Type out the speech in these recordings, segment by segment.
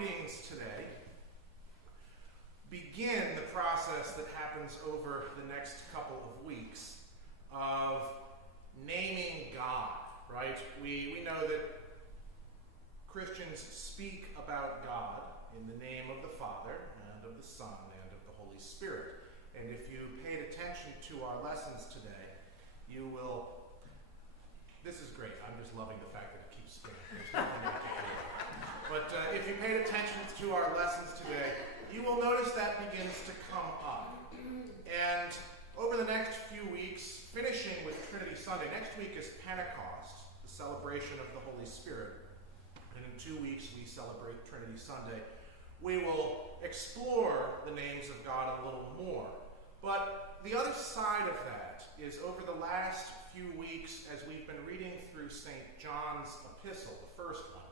readings today begin the process that happens over the next couple of weeks of naming God, right? We know that Christians speak about God in the name of the Father and of the Son and of the Holy Spirit. And if you paid attention to our lessons today, you will... This is great. I'm just loving the fact that it keeps spinning. There's nothing I can do. But if you paid attention to our lessons today, you will notice that begins to come up. And over the next few weeks, finishing with Trinity Sunday, next week is Pentecost, the celebration of the Holy Spirit. And in 2 weeks, we celebrate Trinity Sunday. We will explore the names of God a little more. But the other side of that is over the last few weeks, as we've been reading through St. John's epistle, the first one,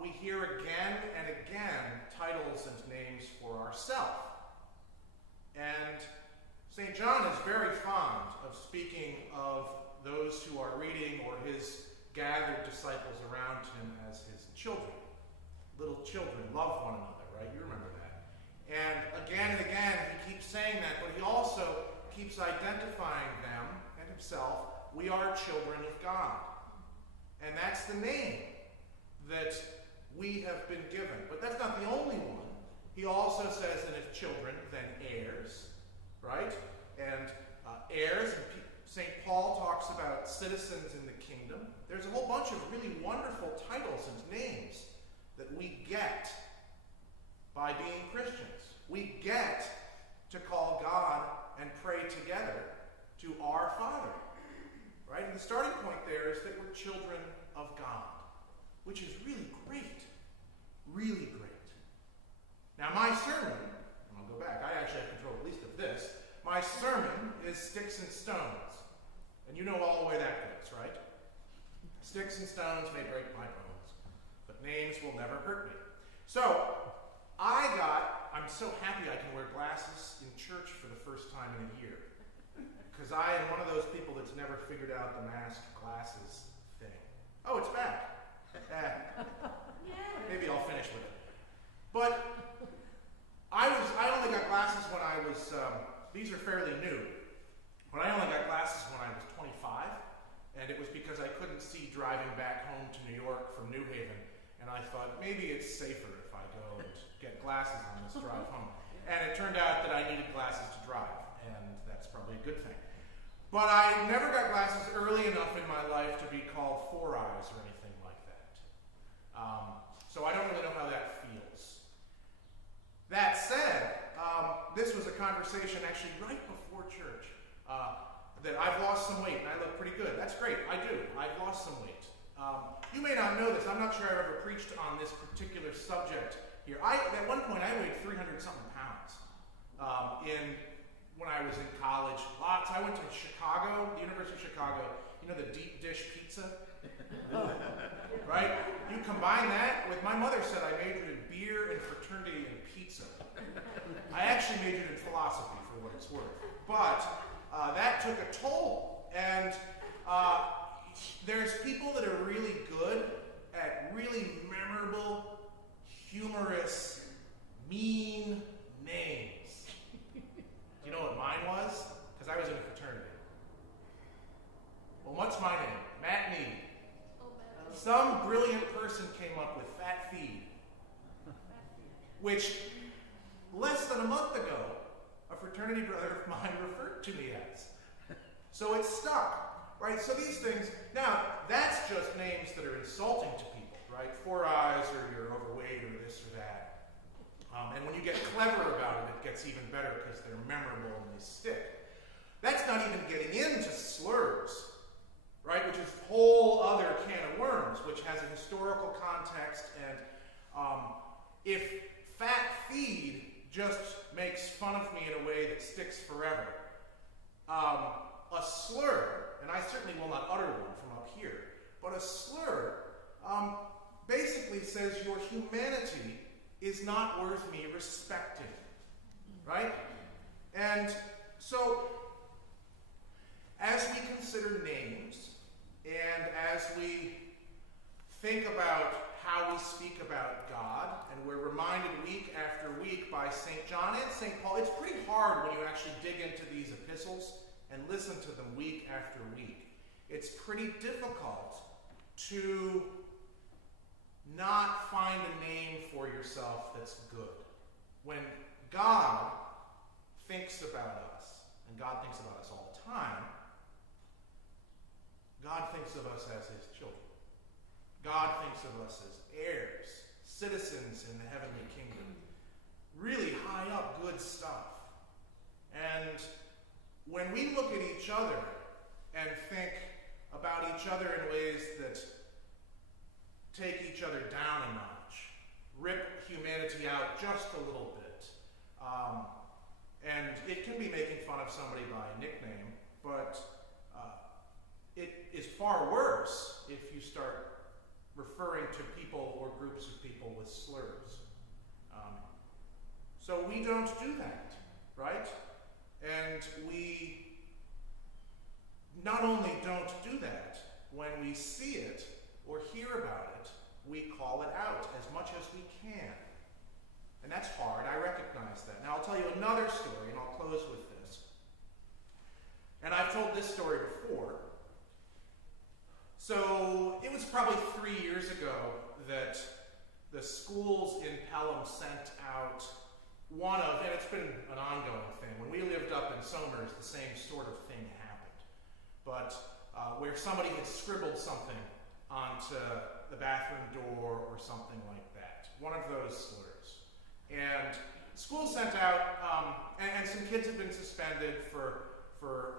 we hear again and again titles and names for ourselves. And St. John is very fond of speaking of those who are reading or his gathered disciples around him as his children. Little children, love one another, right? You remember that. And again he keeps saying that, but he also keeps identifying them and himself. We are children of God. And that's the name that we have been given. But that's not the only one. He also says that if children, then heirs, right? And heirs, and St. Paul talks about citizens in the kingdom. There's a whole bunch of really wonderful titles and names that we get by being Christians. We get to call God and pray together to our Father, right? And the starting point there is that we're children of God, which is really great, really great. Now my sermon, and I'll go back, I actually have control at least of this. My sermon is Sticks and Stones, and you know all the way that goes, right? Sticks and stones may break my bones, but names will never hurt me. So, I'm so happy I can wear glasses in church for the first time in a year. Because I am one of those people that's never figured out the mask glasses thing. Oh, it's back. Maybe I'll finish with it. But I only got glasses when I was, these are fairly new, but I only got glasses when I was 25, and it was because I couldn't see driving back home to New York from New Haven, and I thought maybe it's safer if I go and get glasses on this drive home. And it turned out that I needed glasses to drive, and that's probably a good thing. But I never got glasses early enough in my life to be called Four Eyes or anything like that. So I don't really know how that feels. That said, this was a conversation actually right before church that I've lost some weight and I look pretty good. That's great. I do. I've lost some weight. You may not know this. I'm not sure I've ever preached on this particular subject here. At one point, I weighed 300-something pounds when I was in college. Lots. I went to Chicago, the University of Chicago. You know the deep dish pizza? Right? You combine that with, my mother said I majored in beer and fraternity and pizza. I actually majored in philosophy for what it's worth. But that took a toll. And there's people that are really good at really memorable, humorous, mean names. Do you know what mine was? Because I was in a fraternity. Well, what's my name? Matt Need. Some brilliant person came up with Fat Feed, which less than a month ago, a fraternity brother of mine referred to me as. So it stuck, right? So these things, now that's just names that are insulting to people, right? Four Eyes, or you're overweight, or this or that. And when you get clever about it, it gets even better because they're memorable and they stick. That's not even getting into slurs, right? Which is a whole other can of worms, which has a historical context. And if Fat Feed just makes fun of me in a way that sticks forever, a slur, and I certainly will not utter one from up here, but a slur basically says your humanity is not worth me respecting, right? And so, as we consider names, and as we think about how we speak about God, and reminded week after week by St. John and St. Paul. It's pretty hard when you actually dig into these epistles and listen to them week after week. It's pretty difficult to not find a name for yourself that's good. When God thinks about us, and God thinks about us all the time, God thinks of us as his children. God thinks of us as heirs, citizens in the heavenly kingdom. Really high up good stuff. And when we look at each other and think about each other in ways that take each other down a notch, rip humanity out just a little bit, and it can be making fun of somebody by nickname, but it is far worse if you start referring to people or groups of people with slurs. So we don't do that, right? And we not only don't do that, when we see it or hear about it, we call it out as much as we can. And that's hard, I recognize that. Now I'll tell you another story, and I'll close with this. And I've told this story before. So it was probably 3 years ago that the schools in Pelham sent out one of, and it's been an ongoing thing. When we lived up in Somers, the same sort of thing happened. But where somebody had scribbled something onto the bathroom door or something like that. One of those slurs. And school sent out, and some kids have been suspended for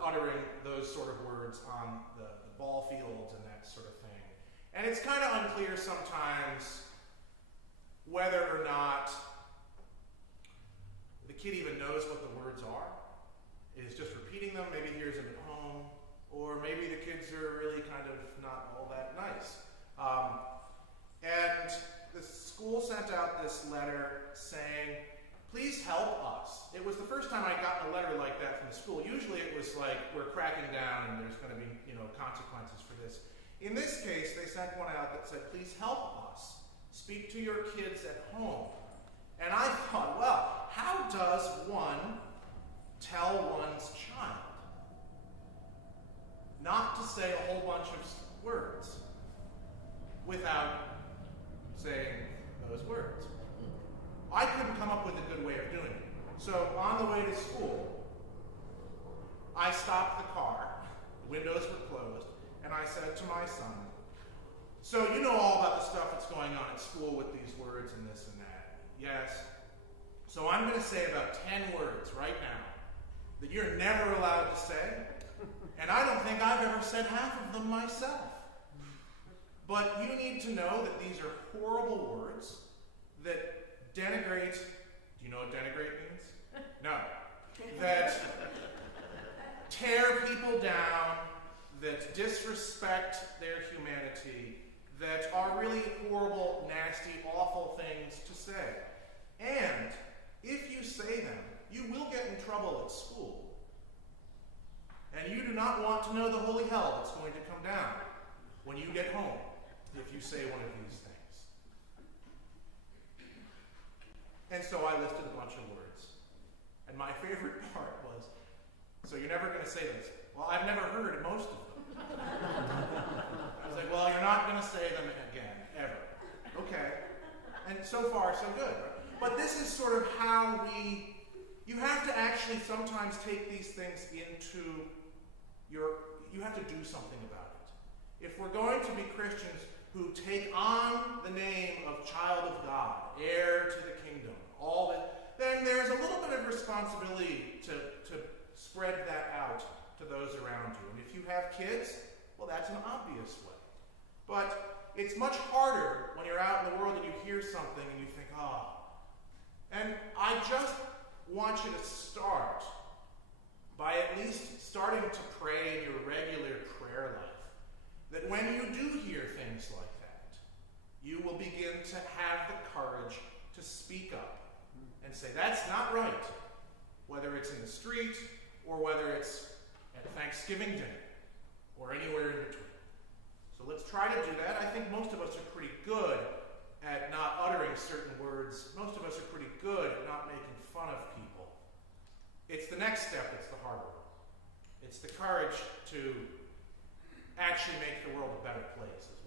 uttering those sort of words on the ball fields and that sort of thing. And it's kind of unclear sometimes whether or not the kid even knows what the words are, is just repeating them, maybe hears them at home, or maybe the kids are really kind of not all that nice. And the school sent out this letter saying, please help us. It was the first time I'd gotten a letter like that from the school. Usually it was like, we're cracking down and there's going to be, consequences for this. In this case, they sent one out that said, please help us. Speak to your kids at home. And I thought, well, how does one tell one's child not to say a whole bunch of words without saying those words? I couldn't come up with a good way of doing it. So on the way to school, I stopped the car, the windows were closed, and I said to my son, so you know all about the stuff that's going on at school with these words and this and that. Yes. So I'm going to say about 10 words right now that you're never allowed to say, and I don't think I've ever said half of them myself. But you need to know that these are horrible words that denigrate. Do you know what denigrate means? No. That tear people down, that disrespect their humanity, that are really horrible, nasty, awful things to say. And if you say them, you will get in trouble at school. And you do not want to know the holy hell that's going to come down when you get home if you say one of these things. And so I listed a bunch of words. And my favorite part was, so you're never going to say this. Well, I've never heard most of them. I was like, well, you're not going to say them again, ever. Okay. And so far, so good. But this is sort of how you have to actually sometimes take these things into you have to do something about it. If we're going to be Christians who take on the name of child of God, heir to the kingdom, all that, then there's a little bit of responsibility to spread that out to those around you. And if you have kids, well, that's an obvious way. But it's much harder when you're out in the world and you hear something and you think, oh. And I just want you to start by at least starting to pray in your regular prayer life. That when you do hear things like that, you will begin to have the courage to speak up and say, that's not right. Whether it's in the street or whether it's at Thanksgiving dinner or anywhere in between. So let's try to do that. I think most of us are pretty good at not uttering certain words. Most of It's the next step that's the harder one. It's the courage to actually make the world a better place as